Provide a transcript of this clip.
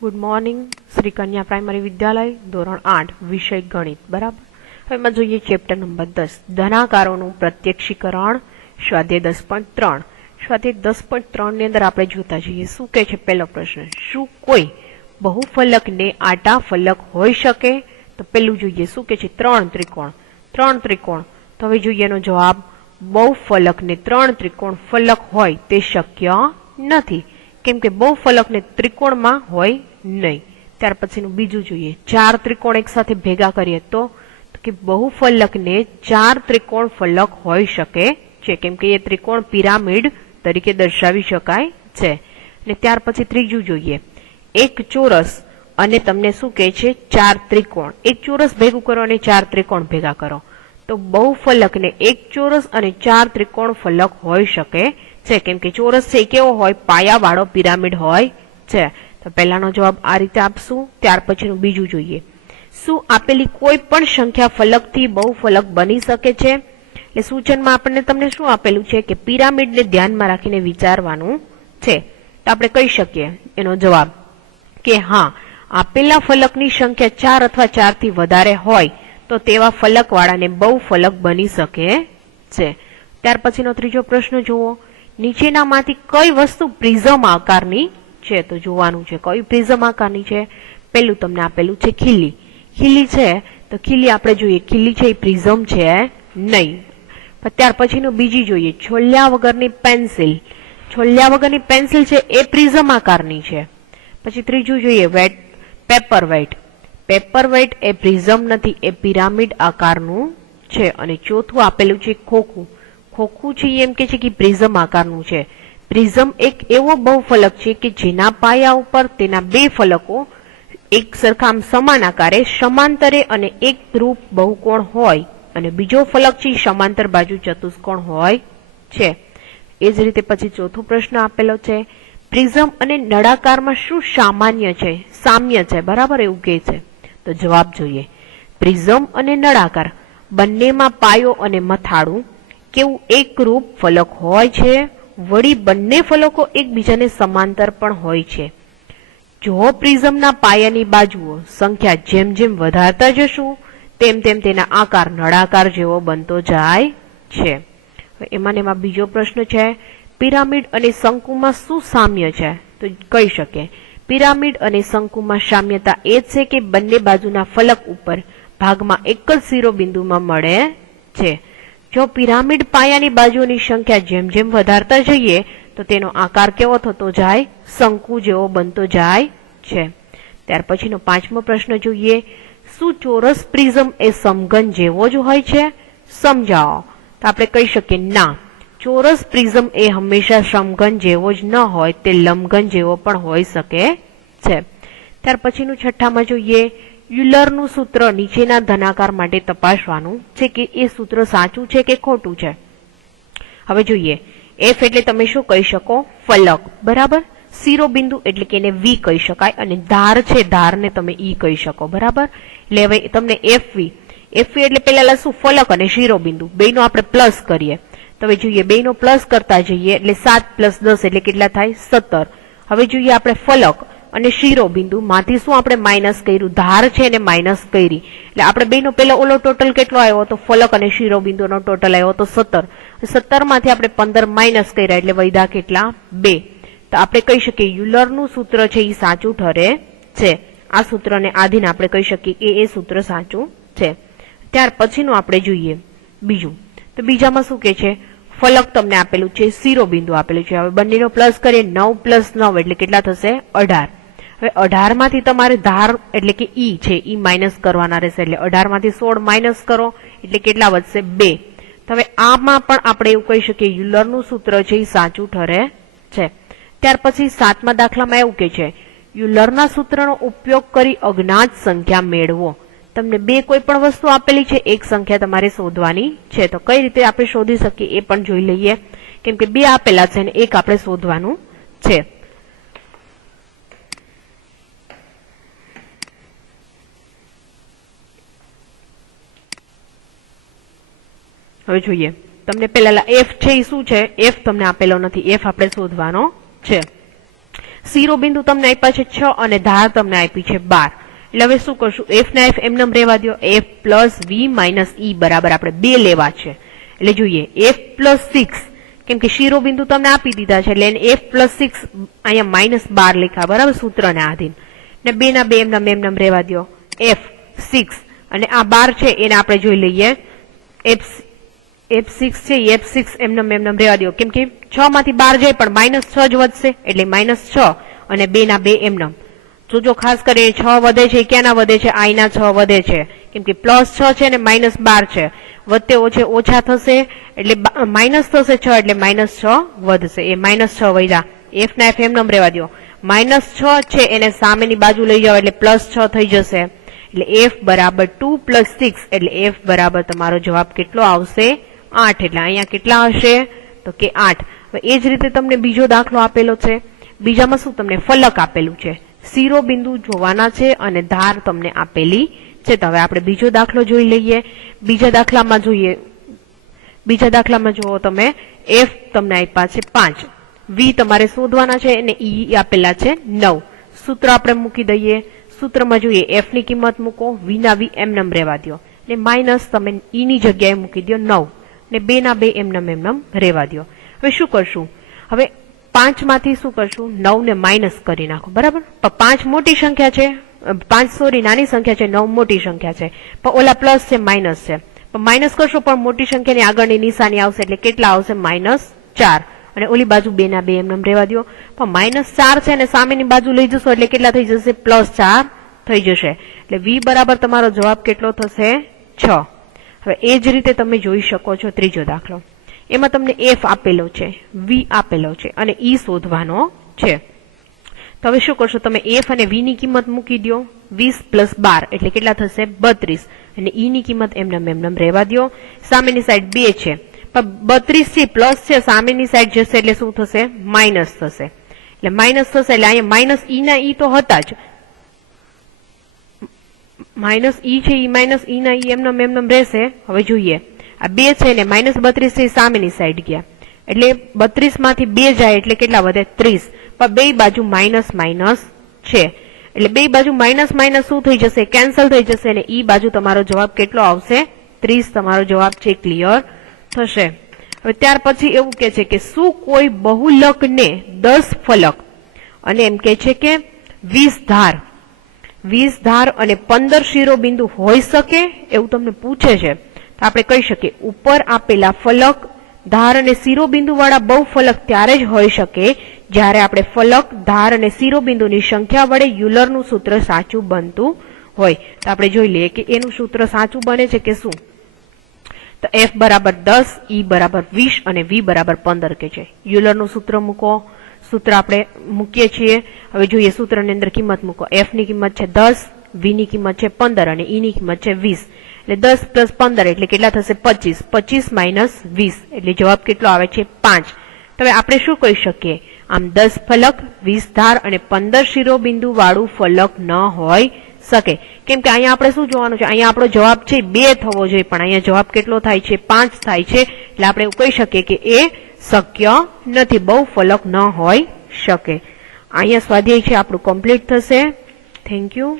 Good morning Shri કન્યા primary વિદ્યાલય ધોરણ 8 વિષય ગણિત બરાબર. હવે માં જોઈએ ચેપ્ટર નંબર 10 ધનાકારોનું પ્રત્યક્ષીકરણ સ્વાધ્યાય 10.3. સ્વાધ્યાય 10.3 ની અંદર આપણે જોતા જઈએ શું કહે છે. પહેલો પ્રશ્ન, શું કોઈ બહુફલકને આટા ફલક હોઈ શકે? તો પેલું જોઈએ શું કહે છે, ત્રણ ત્રિકોણ. તો હવે જોઈએ એનો જવાબ, બહુફલકને ત્રણ ત્રિકોણ ફલક હોય તે શક્ય નથી, કેમ કે બહુફલકને ત્રિકોણમાં હોય નહીં. ત્યાર પછીનું બીજું જોઈએ, ચાર ત્રિકોણ એક સાથે ભેગા કરીએ તો કે બહુફલકને ચાર ત્રિકોણ ફલક હોઈ શકે છે, કેમ કે એ ત્રિકોણ પિરામિડ તરીકે દર્શાવી શકાય છે. અને ત્યાર પછી ત્રીજું જોઈએ, એક ચોરસ અને તમને શું કહે છે, ચાર ત્રિકોણ. એક ચોરસ ભેગું કરો અને ચાર ત્રિકોણ ભેગા કરો તો બહુફલકને એક ચોરસ અને ચાર ત્રિકોણ ફલક હોઈ શકે છે, કેમ કે ચોરસ છે કેવો હોય, પાયા વાળો પિરામિડ હોય છે. તો પહેલાનો જવાબ આ રીતે આપશું. ત્યાર પછીનું બીજું જોઈએ, શું આપેલી કોઈ પણ સંખ્યા ફલકથી બહુફલક બની શકે છે? એટલે સૂચનમાં આપણને તમને શું આપેલું છે કે પિરામિડને ધ્યાનમાં રાખીને વિચારવાનું છે. તો આપણે કહી શકીએ એનો જવાબ કે હા, આપેલા ફલકની સંખ્યા 4 અથવા 4 થી વધારે હોય તો તેવા ફલક વાળાને બહુફલક બની શકે છે. ત્યાર પછીનો ત્રીજો પ્રશ્ન જુઓ, નીચેનામાંથી કઈ વસ્તુ પ્રિઝમ આકારની છે? તો જોવાનું છે કઈ પ્રિઝમ આકારની છે. પેલું તમને આપેલું છે ખીલી છે, તો ખીલી આપણે જોઈએ ખીલી છે એ પ્રિઝમ છે નહીં. ત્યાર પછીનું બીજી જોઈએ, છોલ્યા વગરની પેન્સિલ છે એ પ્રિઝમ આકારની છે. પછી ત્રીજું જોઈએ, પેપર વેઇટ એ પ્રિઝમ નથી, એ પિરામિડ આકારનું છે. અને ચોથું આપેલું છે ખોખું છે એમ કે છે કે પ્રિઝમ આકારનું છે. પ્રિઝમ એક એવો બહુફલક છે કે જેના પાયા ઉપર તેના બે ફલકો એક સરખા સમાન આકારે સમાંતરે અને એક રૂપ બહુકોણ હોય અને બીજો ફલક છે સમાંતર બાજુ ચતુષ્કોણ હોય છે. એ જ રીતે પછી ચોથો પ્રશ્ન આપેલો છે, પ્રિઝમ અને નળાકારમાં શું સામાન્ય છે, સામ્ય છે, બરાબર એવું કહે છે. તો જવાબ જોઈએ, પ્રિઝમ અને નળાકાર બંનેમાં પાયો અને મથાળું કેવું એકરૂપ ફલક હોય છે. વળી બંને ફલકો એકબીજાને સમાંતર પણ હોય છે. જો પ્રિઝમના પાયાની બાજુઓ સંખ્યા જેમ જેમ વધારતા જશું તેમ તેમ તેના આકાર નળાકાર જેવો બનતો જાય છે. એમાં બીજો પ્રશ્ન છે, પિરામિડ અને શંકુમાં શું સામ્ય છે? તો કહી શકીએ પિરામિડ અને શંકુમાં સામ્યતા એ છે કે બંને બાજુના ફલક ઉપર ભાગમાં એક જ શિરોબિંદુમાં મળે છે. જો પિરામિડ પાયાની બાજુઓની સંખ્યા જેમ જેમ વધારતા જઈએ તો તેનો આકાર કેવો થતો જાય, શંકુ જેવો બનતો જાય છે. ત્યાર પછીનો પાંચમો પ્રશ્ન જોઈએ, શું ચોરસ પ્રિઝમ એ સમઘન જેવો જ હોય છે? સમજાવો. તો આપણે કહી શકીએ ના, ચોરસ પ્રિઝમ એ હંમેશા સમઘન જેવો જ ન હોય, તે લંબઘન જેવો પણ હોઈ શકે છે. ત્યાર પછીનું છઠ્ઠામાં જોઈએ, યુલરનું સૂત્ર નીચેના ધનાકાર માટે તપાસવાનું છે કે એ સૂત્ર સાચું છે કે ખોટું છે. હવે જોઈએ, એફ એટલે તમે શું કહી શકો, ફલક બરાબર. શિરોબિંદુ એટલે કે એને વી કહી શકાય, અને ધાર છે ધારને તમે ઈ કહી શકો બરાબર. એટલે હવે તમને એફવી એટલે પેલા શું, ફલક અને શિરોબિંદુ બેનો આપણે પ્લસ કરીએ. તો હવે જોઈએ બેનો પ્લસ કરતા જઈએ એટલે 7 + 10 એટલે કેટલા થાય, 17. હવે જોઈએ આપણે ફલક અને શિરોબિંદુ માંથી શું આપણે માઇનસ કર્યું, ધાર છે એને માઇનસ કરી, એટલે આપણે બેનો પેલો ઓલો ટોટલ કેટલો આવ્યો તો ફલક અને શિરોબિંદુનો ટોટલ આવ્યો તો 17. 17 માંથી આપણે 15 માઇનસ કર્યા એટલે વધ્યા કેટલા, 2. તો આપણે કહી શકીએ યુલરનું સૂત્ર છે એ સાચું ઠરે છે. આ સૂત્રને આધીન આપણે કહી શકીએ કે એ સૂત્ર સાચું છે. ત્યાર પછીનું આપણે જોઈએ બીજું, તો બીજામાં શું કે છે, ફલક તમને આપેલું છે, શિરોબિંદુ આપેલું છે. હવે બંનેનો પ્લસ કરીએ, 9 + 9 એટલે કેટલા થશે, 18. હવે 18 માંથી તમારે ધાર એટલે કે ઈ છે ઈ માઇનસ કરવાના રહેશે, એટલે 18 માંથી 16 માઇનસ કરો એટલે કેટલા વધશે, 2. તો હવે આમાં પણ આપણે એવું કહી શકીએ યુલરનું સૂત્ર છે એ સાચું ઠરે છે. ત્યાર પછી 7મા દાખલામાં એવું કે છે, યુલરના સૂત્રનો ઉપયોગ કરી અજ્ઞાત સંખ્યા મેળવો. તમને બે કોઈ પણ વસ્તુ આપેલી છે, એક સંખ્યા તમારે શોધવાની છે. તો કઈ રીતે આપણે શોધી શકીએ એ પણ જોઈ લઈએ, કેમ કે બે આપેલા છે ને એક આપણે શોધવાનું છે. હવે જોઈએ, તમને પેલા એફ છે એ શું છે, એફ તમને આપેલો નથી, એફ આપણે શોધવાનો છે. શિરોબિંદુ તમને આપ્યા છે 6 અને ધાર તમને આપી છે 12. એટલે હવે શું કરશું, એફ ના એફ એમ રહેવા દો. એફ પ્લસ વી માઇનસ ઈ બરાબર આપણે 2 લેવા છે. એટલે જોઈએ એફ પ્લસ 6, કેમ કે શિરોબિંદુ તમને આપી દીધા છે એટલે એફ પ્લસ 6 અહીંયા માઇનસ 12 લખ્યા બરાબર સૂત્રને આધીન. ને 2 ના 2 એમ રહેવા દો. એફ 6 અને આ 12 છે એને આપણે જોઈ લઈએ. F6 છે F6 એમ રહેવા દો, કેમ કે 6 માંથી 12 જાય પણ -6 જ વધશે એટલે -6 અને 2 ના 2 એમ. જો ખાસ કરીને 6 વધે છે ક્યાંના વધે છે, I ના 6 વધે છે, કેમ કે +6 છે અને -12 છે, વધતે ઓછા થશે એટલે માઇનસ થશે 6 એટલે -6 વધશે. એ -6 વધ્યા. F ના F એમ રહેવા દો. -6 છે એને સામેની બાજુ લઈ જાઓ એટલે +6 થઈ જશે. એટલે F બરાબર 2 + 6 એટલે F બરાબર તમારો જવાબ કેટલો આવશે 8. એટલે અહીંયા કેટલા હશે તો કે 8. હવે એ જ રીતે તમને બીજો દાખલો આપેલો છે. બીજામાં શું તમને ફલક આપેલું છે, શિરોબિંદુ જોવાના છે અને ધાર તમને આપેલી છે. તો હવે આપણે બીજો દાખલો જોઈ લઈએ. બીજા દાખલામાં જુઓ તમે, F તમને આપ્યા છે 5, V તમારે શોધવાના છે અને E આપેલા છે 9. સૂત્ર આપણે મૂકી દઈએ. સૂત્રમાં જોઈએ F ની કિંમત મૂકો, V ના V એમ રહેવા દો ને માઇનસ તમે E ની જગ્યાએ મૂકી દો 9 ને 2 ના 2 એમ રહેવા દો. હવે શું કરશું, હવે 5 માંથી શું કરશું, 9 ને માઇનસ કરી નાખો બરાબર. પણ 5 મોટી સંખ્યા છે, 5 નાની સંખ્યા છે, 9 મોટી સંખ્યા છે, પણ ઓલા પ્લસ છે માઇનસ છે. પણ માઇનસ કરશો પણ મોટી સંખ્યાની આગળની નિશાની આવશે એટલે કેટલા આવશે -4 અને ઓલી બાજુ 2 ના 2 એમ રહેવા દો. પણ -4 છે અને સામેની બાજુ લઈ જશો એટલે કેટલા થઈ જશે, +4 થઈ જશે. એટલે V બરાબર તમારો જવાબ કેટલો થશે 6. હવે એ જ રીતે તમે જોઈ શકો છો ત્રીજો દાખલો. એમાં તમને F આપેલો છે, V આપેલો છે અને E શોધવાનો છે. તો હવે શું કરશો, તમે F અને V ની કિંમત મૂકી દો. 20 + 12 એટલે કેટલા થશે 32 અને E ની કિંમત એમ રહેવા દો. સામેની સાઈડ 2 છે પણ 32 છે પ્લસ છે, સામેની સાઈડ જશે એટલે શું થશે માઇનસ થશે. એટલે માઇનસ થશે એટલે અહીંયા માઇનસ E ના E તો હતા જ, માઇનસ E છે E માઇનસ E ના E એમ રહેશે. હવે જોઈએ આ 2 છે ને -32 છે સામેની સાઈડ ગયા એટલે 32 માંથી 2 જાય એટલે કેટલા વધે 30, પણ બે બાજુ માઇનસ છે એટલે બે બાજુ માઇનસ શું થઈ જશે, કેન્સલ થઈ જશે અને E બાજુ તમારો જવાબ કેટલો આવશે 30 તમારો જવાબ છે ક્લિયર થશે. હવે ત્યાર પછી એવું કે છે કે શું કોઈ બહુલકને 10 ફલક અને એમ કે છે કે 20 ધાર અને 15 શિરોબિંદુ હોઈ શકે એવું તમને પૂછે છે. તો આપણે કહી શકીએ ઉપર આપેલા ફલક, ધાર અને શિરોબિંદુ વાળા બહુફલક ત્યારે જ હોઈ શકે જ્યારે આપણે ફલક, ધાર અને શિરોબિંદુની સંખ્યા વડે યુલરનું સૂત્ર સાચું બનતું હોય. તો આપણે જોઈ લઈએ કે એનું સૂત્ર સાચું બને છે કે શું. તો F બરાબર 10, E બરાબર 20 અને V બરાબર 15 કે છે. યુલરનું સૂત્ર મૂકો. સૂત્ર આપણે મૂકીએ છીએ. હવે જોઈએ સૂત્રની અંદર કિંમત મૂકો. F ની કિંમત છે 10, V ની કિંમત છે 15 અને E ની કિંમત છે 20. એટલે 10 + 15 એટલે કેટલા થશે 25. 25 - 20 એટલે જવાબ કેટલો આવે છે 5. તો હવે આપણે શું કહી શકીએ, આમ 10 ફલક, 20 ધાર અને 15 શિરોબિંદુ વાળું ફલક ન હોઈ શકે. કેમ કે અહીંયા આપણે શું જોવાનું છે, અહીંયા આપણો જવાબ છે 2 થવો જોઈએ પણ અહીંયા જવાબ કેટલો થાય છે 5 થાય છે. એટલે આપણે એવું કહી શકીએ કે એ શક્ય નથી, બહુ ફલક ન હોઈ શકે. અહીંયા સ્વાધ્યાય છે આપણું કમ્પ્લીટ થશે. Thank you.